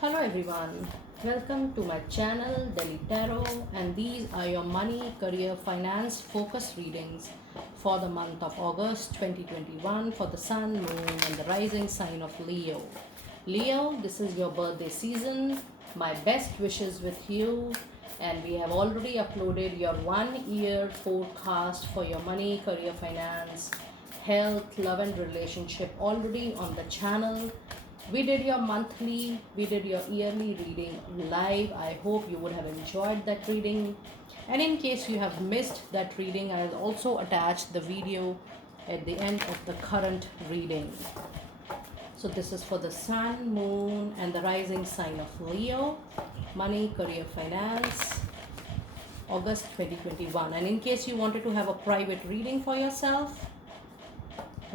Hello everyone, welcome to my channel Delhi Tarot, and these are your money, career, finance focus readings for the month of August 2021 for the Sun, Moon and the rising sign of Leo. Leo, this is your birthday season. My best wishes with you, and we have already uploaded your 1 year forecast for your money, career, finance, health, love and relationship already on the channel. We did your monthly, we did your yearly reading live. I hope you would have enjoyed that reading. And in case you have missed that reading, I will also attach the video at the end of the current reading. So this is for the Sun, Moon and the rising sign of Leo, money, career, finance, August 2021. And in case you wanted to have a private reading for yourself,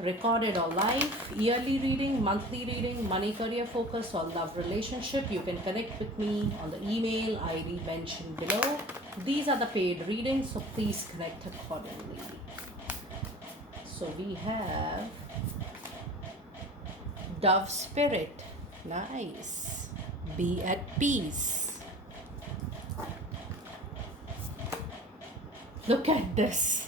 recorded or live, yearly reading, monthly reading, money, career focus or love relationship, you can connect with me on the email ID mentioned below. These are the paid readings, so please connect accordingly. So we have Dove Spirit. Nice. Be at peace. Look at this.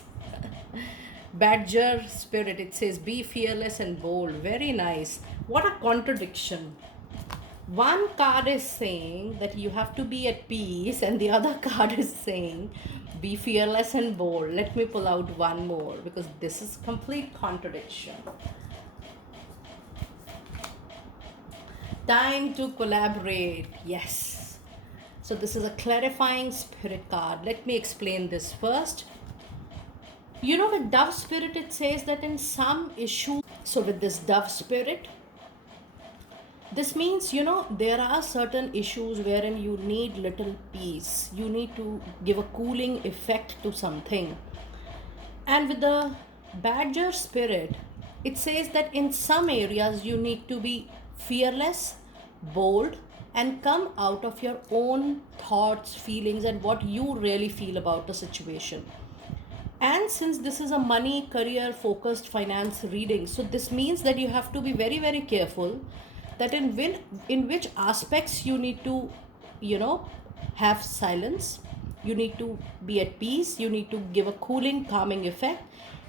Badger Spirit, it says be fearless and bold. Very nice. What a contradiction. One card is saying that you have to be at peace, and the other card is saying be fearless and bold. Let me pull out one more because this is complete contradiction. Time to collaborate. Yes. So this is a clarifying spirit card. Let me explain this first. You know, with Dove Spirit, it says that in some issue, so with this Dove Spirit, this means, there are certain issues wherein you need little peace. You need to give a cooling effect to something. And with the Badger Spirit, it says that in some areas you need to be fearless, bold, and come out of your own thoughts, feelings, and what you really feel about the situation. And since this is a money, career focused finance reading, so this means that you have to be very, very careful that in which aspects you need to, have silence. You need to be at peace. You need to give a cooling, calming effect.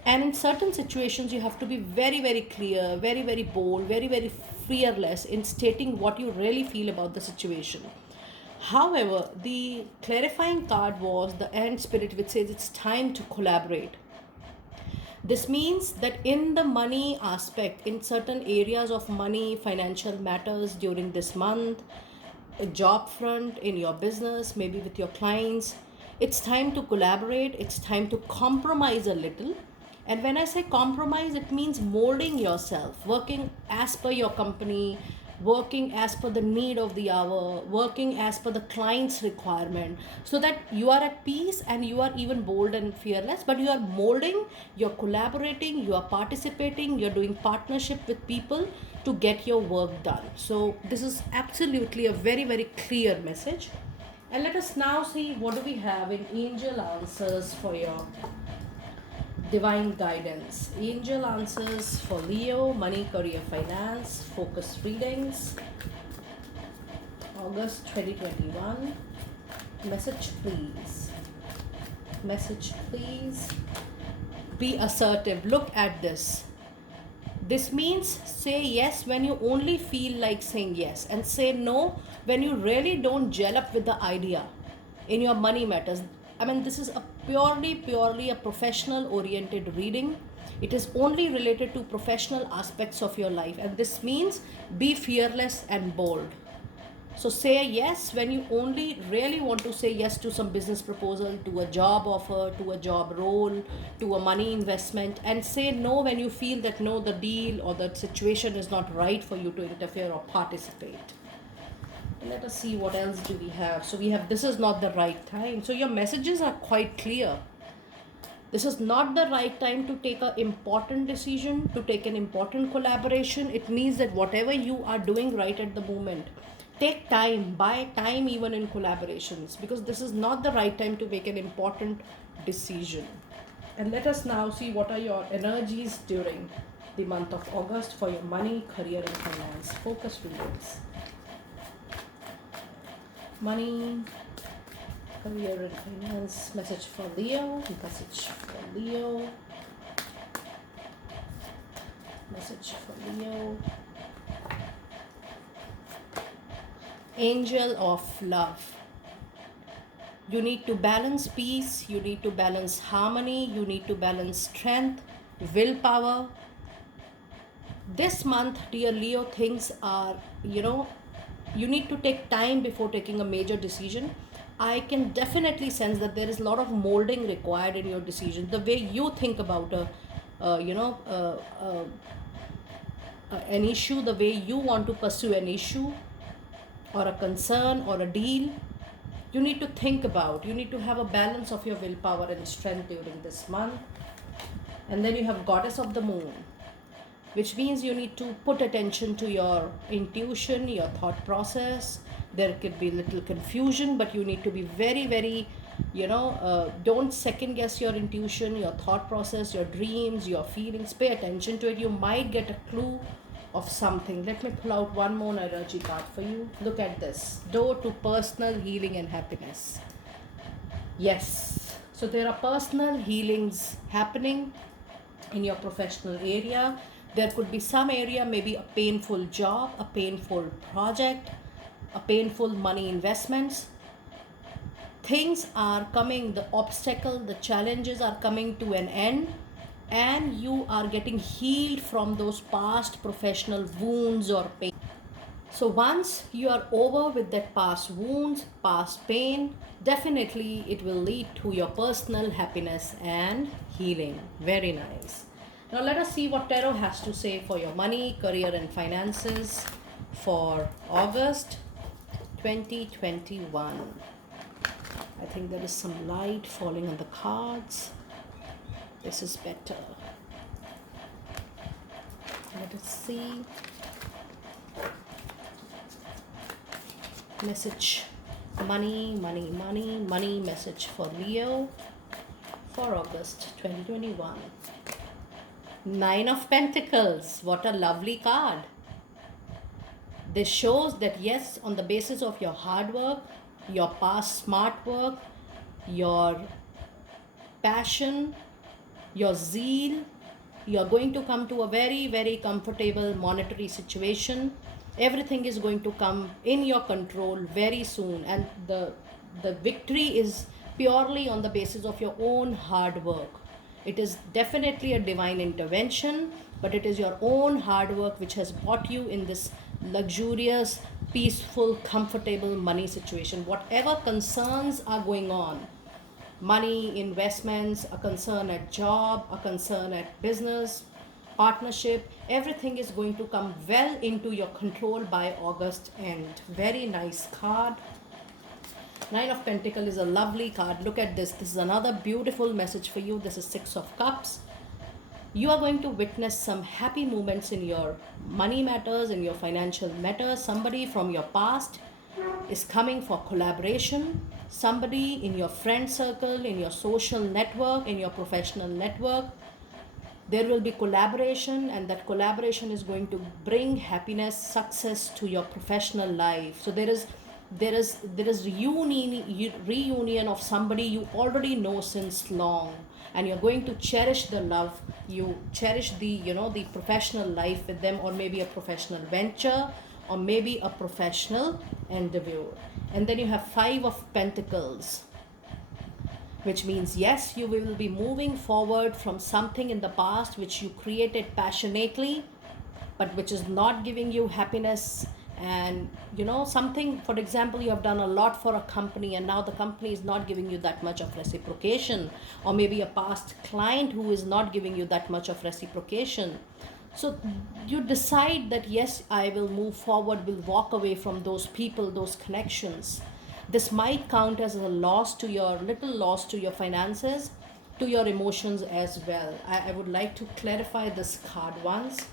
And in certain situations, you have to be very, very clear, very, very bold, very, very fearless in stating what you really feel about the situation. However, the clarifying card was the End Spirit, which says it's time to collaborate. This means that in the money aspect, in certain areas of money, financial matters during this month, a job front, in your business, maybe with your clients, it's time to collaborate, it's time to compromise a little. And when I say compromise, it means molding yourself, working as per your company, working as per the need of the hour, working as per the client's requirement, so that you are at peace and you are even bold and fearless, but you are molding, you're collaborating, you are participating, you're doing partnership with people to get your work done. So this is absolutely a very, very clear message. And let us now see what do we have in angel answers for your divine guidance. Angel answers for Leo, money, career, finance, focus readings, August 2021. Message please. Message please. Be assertive. Look at this. This means say yes when you only feel like saying yes, and say no when you really don't gel up with the idea in your money matters. I mean, this is a purely a professional oriented reading. It is only related to professional aspects of your life, and this means be fearless and bold. So say yes when you only really want to say yes to some business proposal, to a job offer, to a job role, to a money investment, and say no when you feel that no, the deal or the situation is not right for you to interfere or participate. Let us see what else do we have. So we have this is not the right time. So your messages are quite clear. This is not the right time to take an important decision, to take an important collaboration. It means that whatever you are doing right at the moment, take time, buy time even in collaborations, because this is not the right time to make an important decision. And let us now see what are your energies during the month of August for your money, career and finance. Focus readings. Money, career and finance. Message for Leo. Message for Leo. Message for Leo. Angel of love. You need to balance peace, you need to balance harmony, you need to balance strength, willpower. This month, dear Leo, things are, you need to take time before taking a major decision. I can definitely sense that there is a lot of molding required in your decision. The way you think about an issue, the way you want to pursue an issue or a concern or a deal, you need to think about. You need to have a balance of your willpower and strength during this month. And then you have Goddess of the Moon, which means you need to put attention to your intuition, your thought process. There could be little confusion, but you need to be very, very, don't second guess your intuition, your thought process, your dreams, your feelings. Pay attention to it. You might get a clue of something. Let me pull out one more energy card for you. Look at this. Door to personal healing and happiness. Yes. So there are personal healings happening in your professional area. There could be some area, maybe a painful job, a painful project, a painful money investments. Things are coming, the obstacle, the challenges are coming to an end, and you are getting healed from those past professional wounds or pain. So once you are over with that past wounds, past pain, definitely it will lead to your personal happiness and healing. Very nice. Now let us see what Tarot has to say for your money, career and finances for August 2021. I think there is some light falling on the cards. This is better. Let us see. Message. Money message for Leo for August 2021. Nine of Pentacles. What a lovely card. This shows that yes, on the basis of your hard work, your past smart work, your passion, your zeal, you're going to come to a very, very comfortable monetary situation. Everything is going to come in your control very soon, and the victory is purely on the basis of your own hard work. It is definitely a divine intervention, but it is your own hard work which has brought you in this luxurious, peaceful, comfortable money situation. Whatever concerns are going on, money, investments, a concern at job, a concern at business, partnership, everything is going to come well into your control by August end. Very nice card. Nine of Pentacles is a lovely card. Look at this. This is another beautiful message for you. This is Six of Cups. You are going to witness some happy moments in your money matters, in your financial matters. Somebody from your past is coming for collaboration. Somebody in your friend circle, in your social network, in your professional network, there will be collaboration, and that collaboration is going to bring happiness, success to your professional life. So there is reunion of somebody you already know since long, and you're going to cherish the love. You cherish the the professional life with them, or maybe a professional venture, or maybe a professional endeavor. And then you have Five of Pentacles, which means yes, you will be moving forward from something in the past which you created passionately, but which is not giving you happiness. And something, for example, you have done a lot for a company, and now the company is not giving you that much of reciprocation, or maybe a past client who is not giving you that much of reciprocation. So you decide that yes, I will move forward, will walk away from those people, those connections. This might count as a little loss to your finances, to your emotions as well. I would like to clarify this card once.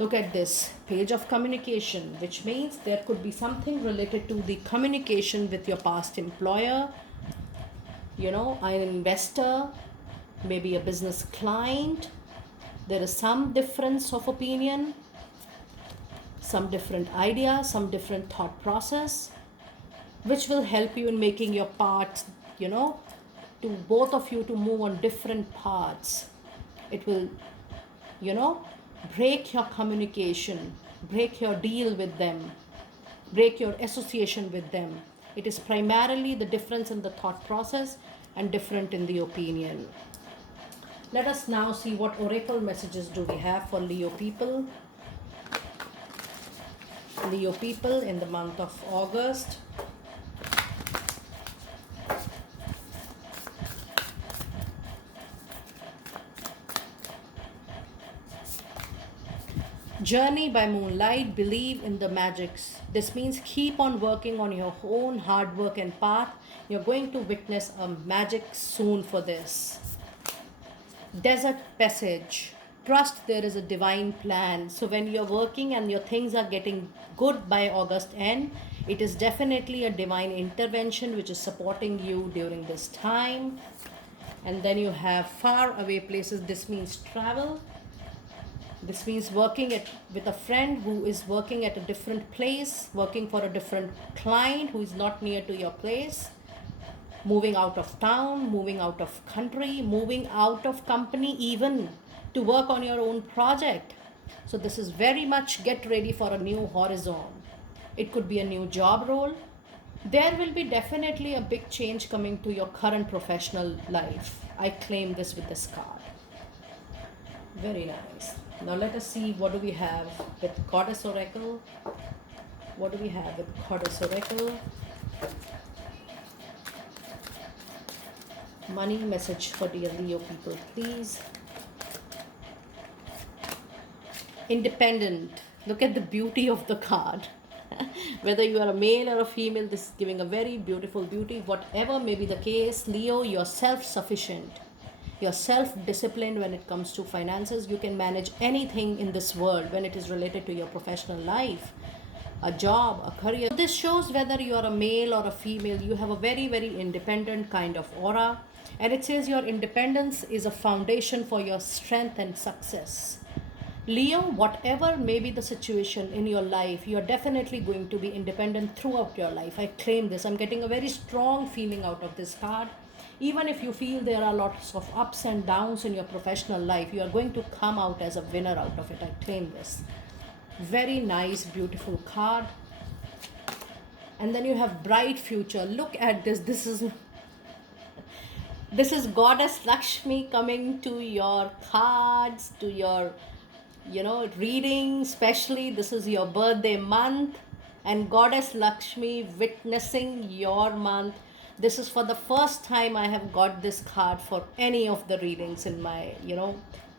Look at this, Page of Communication, which means there could be something related to the communication with your past employer, an investor, maybe a business client. There is some difference of opinion, some different idea, some different thought process. which will help you in making your paths, you know, to both of you to move on different paths. It will, you know, break your communication, break your deal with them, break your association with them. It is primarily the difference in the thought process and different in the opinion. Let us now see what oracle messages do we have for Leo people. Leo people in the month of August. Journey by moonlight, believe in the magics. This means keep on working on your own hard work and path. You're going to witness a magic soon for this. Desert passage. Trust there is a divine plan. So when you're working and your things are getting good by August end, it is definitely a divine intervention which is supporting you during this time. And then you have far away places. This means travel. This means working with a friend who is working at a different place, working for a different client who is not near to your place, moving out of town, moving out of country, moving out of company even to work on your own project. So this is very much get ready for a new horizon. It could be a new job role. There will be definitely a big change coming to your current professional life. I claim this with this card. Very nice. Now let us see what do we have with Goddess Oracle. What do we have with Goddess Oracle? Money message for dear Leo people, please. Independent. Look at the beauty of the card. Whether you are a male or a female, this is giving a very beautiful beauty. Whatever may be the case, Leo, you're self-sufficient. You're self-disciplined when it comes to finances. You can manage anything in this world when it is related to your professional life, a job, a career. This shows whether you are a male or a female, you have a very, very independent kind of aura. And it says your independence is a foundation for your strength and success. Leo, whatever may be the situation in your life, you are definitely going to be independent throughout your life. I claim this. I'm getting a very strong feeling out of this card. Even if you feel there are lots of ups and downs in your professional life, you are going to come out as a winner out of it. I claim this. Very nice, beautiful card. And then you have bright future. Look at this. This is Goddess Lakshmi coming to your cards, to your, reading. Especially this is your birthday month, and Goddess Lakshmi witnessing your month. This is for the first time I have got this card for any of the readings in my,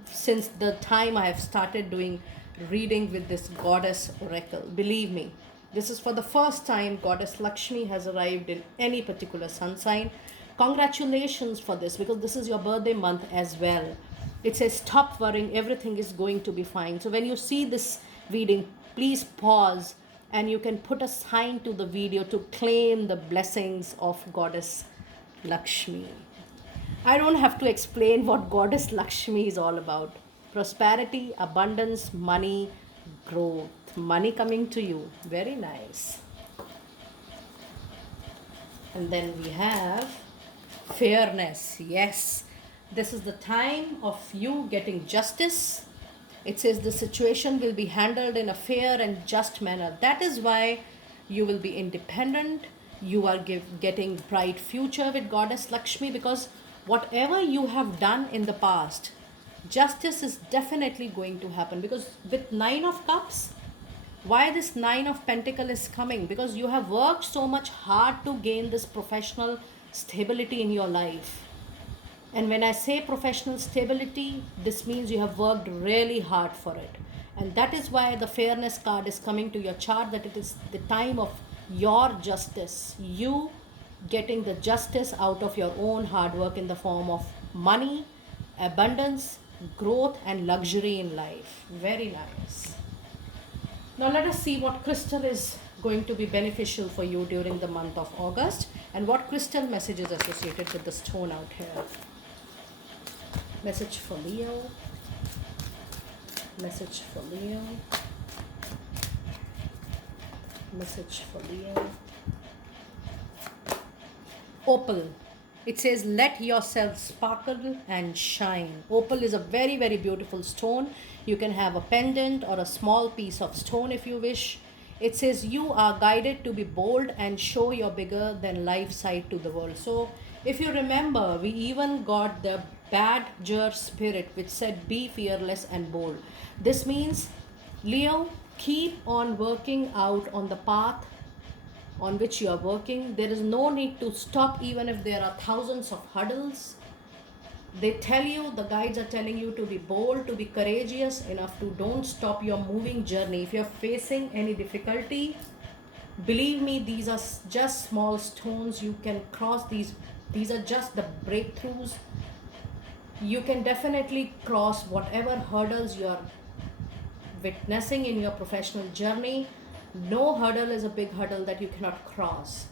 since the time I have started doing reading with this Goddess Oracle. Believe me, this is for the first time Goddess Lakshmi has arrived in any particular sun sign. Congratulations for this, because this is your birthday month as well. It says stop worrying, everything is going to be fine. So when you see this reading, please pause and you can put a sign to the video to claim the blessings of Goddess Lakshmi. I don't have to explain what Goddess Lakshmi is all about. Prosperity, abundance, money, growth. Money coming to you. Very nice. And then we have fairness. Yes, this is the time of you getting justice. It says the situation will be handled in a fair and just manner. That is why you will be independent. You are getting bright future with Goddess Lakshmi, because whatever you have done in the past, justice is definitely going to happen. Because with Nine of Cups, why this Nine of Pentacles is coming? Because you have worked so much hard to gain this professional stability in your life. And when I say professional stability, this means you have worked really hard for it. And that is why the fairness card is coming to your chart, that it is the time of your justice. You getting the justice out of your own hard work in the form of money, abundance, growth, and luxury in life. Very nice. Now let us see what crystal is going to be beneficial for you during the month of August, and what crystal message is associated with the stone out here. Message for Leo. Message for Leo. Message for Leo. opal. It says, let yourself sparkle and shine. Opal is a very, very beautiful stone. You can have a pendant or a small piece of stone if you wish. It says, you are guided to be bold and show your bigger than life side to the world. So, if you remember, we even got the Badger spirit, which said, be fearless and bold. This means, Leo, keep on working out on the path on which you are working. There is no need to stop, even if there are thousands of hurdles. They tell you, the guides are telling you to be bold, to be courageous enough to don't stop your moving journey. If you're facing any difficulty, believe me, these are just small stones. You can cross these. These are just the breakthroughs. You can definitely cross whatever hurdles you are witnessing in your professional journey. No hurdle is a big hurdle that you cannot cross.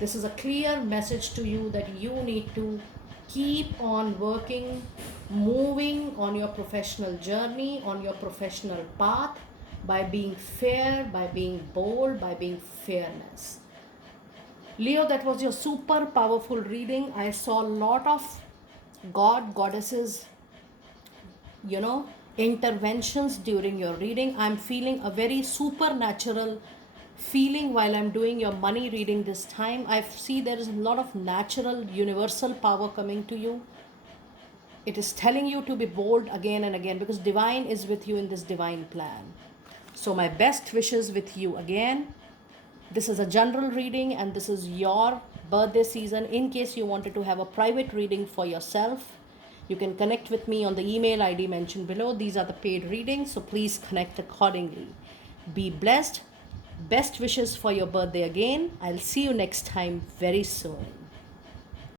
This is a clear message to you that you need to keep on working, moving on your professional journey, on your professional path, by being fair, by being bold, by being fairness. Leo, that was your super powerful reading. I saw a lot of goddesses, interventions during your reading. I'm feeling a very supernatural feeling while I'm doing your money reading this time. I see there is a lot of natural, universal power coming to you. It is telling you to be bold again and again, because divine is with you in this divine plan. So, my best wishes with you again. This is a general reading and this is your birthday season. In case you wanted to have a private reading for yourself, you can connect with me on the email ID mentioned below. These are the paid readings, so please connect accordingly. Be blessed. Best wishes for your birthday again. I'll see you next time very soon.